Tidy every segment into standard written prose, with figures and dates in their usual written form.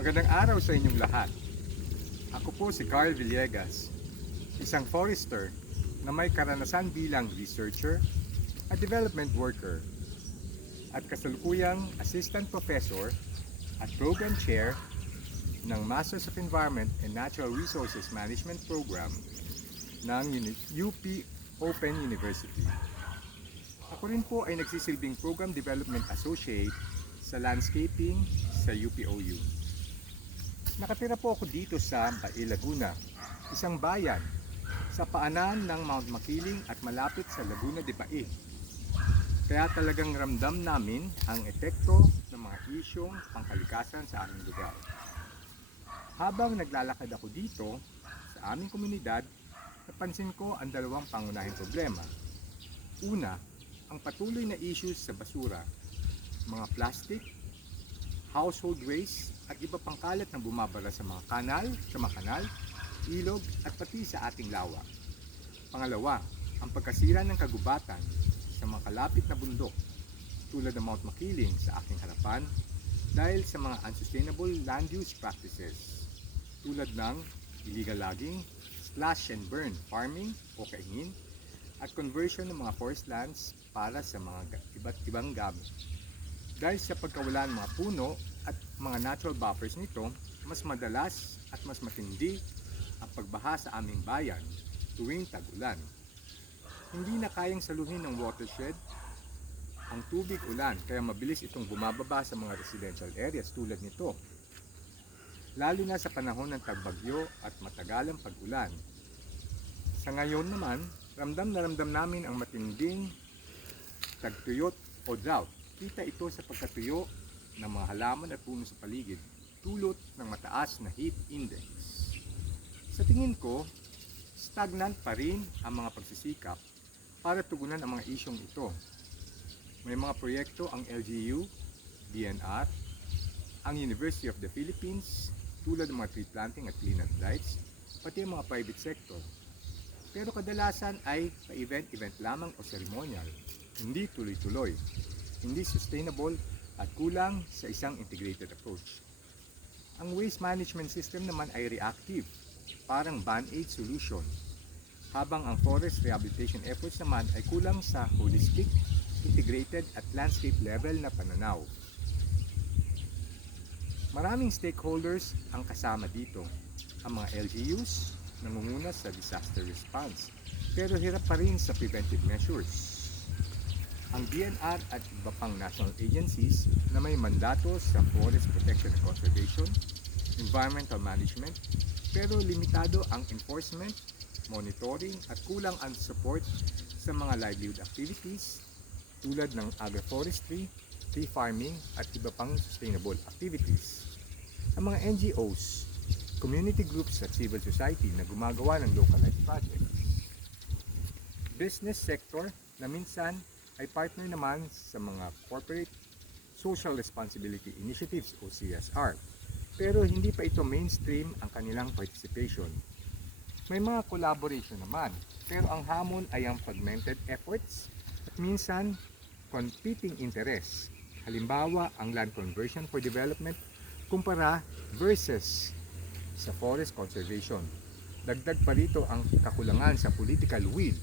Magandang araw sa inyong lahat. Ako po si Carl Villegas, isang forester na may karanasan bilang researcher at development worker at kasalukuyang assistant professor at program chair ng Masters of Environment and Natural Resources Management Program ng UP Open University. Ako rin po ay nagsisilbing Program Development Associate sa Landscaping sa UPOU. Nakatira po ako dito sa Bae, Laguna, isang bayan sa paanan ng Mount Makiling at malapit sa Laguna de Bae. Kaya talagang ramdam namin ang epekto ng mga isyong pangkalikasan sa aming lugar. Habang naglalakad ako dito sa aming komunidad, napansin ko ang dalawang pangunahing problema. Una, ang patuloy na issues sa basura, mga plastic, household waste at iba pang kalat na bumabara sa mga kanal, ilog at pati sa ating lawa. Pangalawa, ang pagkasira ng kagubatan sa mga kalapit na bundok tulad ng Mount Makiling sa aking harapan dahil sa mga unsustainable land use practices tulad ng illegal logging, slash and burn farming o kaingin at conversion ng mga forest lands para sa mga iba't ibang gamit. Dahil sa pagkawalan ng mga puno at mga natural buffers nito, mas madalas at mas matindi ang pagbaha sa aming bayan tuwing tag-ulan. Hindi na kayang saluhin ng watershed ang tubig ulan kaya mabilis itong bumababa sa mga residential areas tulad nito. Lalo na sa panahon ng tagbagyo at matagalang pag-ulan. Sa ngayon naman, ramdam na ramdam namin ang matinding tagtuyot o drought. Kita ito sa pagkatuyo ng mga halaman at puno sa paligid, dulot ng mataas na heat index. Sa tingin ko, stagnant pa rin ang mga pagsisikap para tugunan ang mga isyong ito. May mga proyekto ang LGU, DNR, ang University of the Philippines, tulad ng mga tree planting at cleanup drives, pati ang mga private sector. Pero kadalasan ay pa-event lamang o ceremonial, hindi tuloy-tuloy, hindi sustainable at kulang sa isang integrated approach. Ang waste management system naman ay reactive, parang band-aid solution, habang ang forest rehabilitation efforts naman ay kulang sa holistic, integrated at landscape level na pananaw. Maraming stakeholders ang kasama dito. Ang mga LGUs nangunguna sa disaster response, pero hirap pa rin sa preventive measures. Ang DNR at iba pang national agencies na may mandato sa forest protection and conservation, environmental management, pero limitado ang enforcement, monitoring at kulang ang support sa mga livelihood activities tulad ng agroforestry, tree farming at iba pang sustainable activities. Ang mga NGOs, community groups at civil society na gumagawa ng localized projects. Business sector na minsan ay partner naman sa mga corporate social responsibility initiatives o CSR, pero hindi pa ito mainstream ang kanilang participation. May mga collaboration naman, pero ang hamon ay ang fragmented efforts at minsan competing interests. Halimbawa, ang land conversion for development kumpara versus sa forest conservation. Dagdag pa rito ang kakulangan sa political will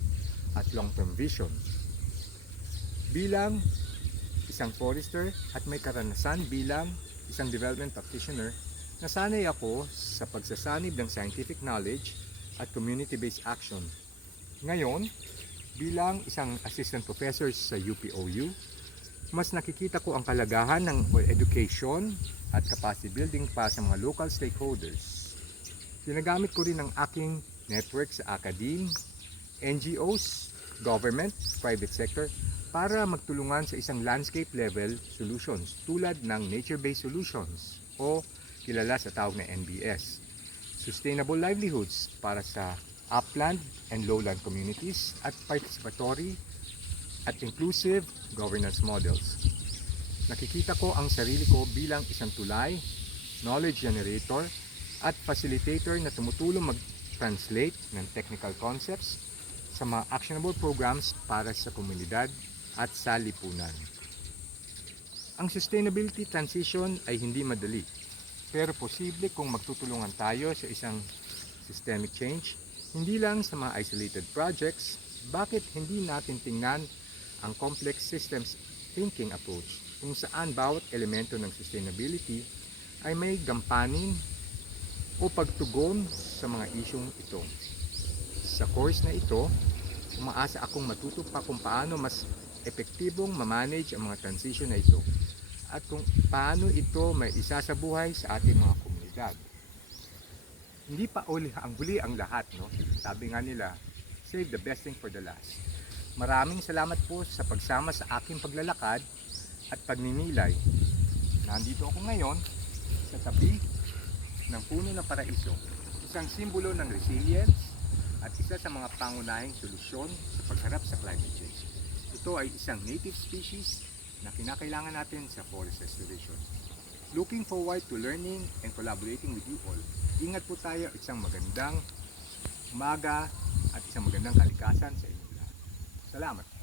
at long-term vision. Bilang isang forester at may karanasan bilang isang development practitioner, nasanay ako sa pagsasanib ng scientific knowledge at community-based action. Ngayon, bilang isang assistant professor sa UPOU, mas nakikita ko ang kalagahan ng education at capacity building para sa mga local stakeholders. Ginagamit ko rin ang aking network sa academe, NGOs, government, private sector para magtulungan sa isang landscape level solutions tulad ng nature-based solutions o kilala sa tawag na NBS. Sustainable livelihoods para sa upland and lowland communities at participatory at inclusive governance models. Nakikita ko ang sarili ko bilang isang tulay, knowledge generator at facilitator na tumutulong mag-translate ng technical concepts sa mga actionable programs para sa komunidad at sa lipunan. Ang sustainability transition ay hindi madali. Pero posible kung magtutulungan tayo sa isang systemic change, hindi lang sa mga isolated projects. Bakit hindi natin tingnan ang complex systems thinking approach kung saan bawat elemento ng sustainability ay may gampanin o pagtugon sa mga isyong ito. Sa course na ito, umaasa akong matuto pa kung paano mas epektibong mamanage ang mga transition na ito at kung paano ito may isasabuhay sa ating mga komunidad. Hindi pa ang huli ang lahat, no? Sabi nga nila, save the best thing for the last. Maraming salamat po sa pagsama sa aking paglalakad at pagninilay. Nandito ako ngayon sa tabi ng puno ng paraiso, isang simbolo ng resilience at isa sa mga pangunahing solusyon sa pagharap sa climate change. Ito ay isang native species na kinakailangan natin sa forest restoration. Looking forward to learning and collaborating with you all. Ingat po tayo, isang magandang umaga at isang magandang kalikasan sa inyo lahat. Salamat.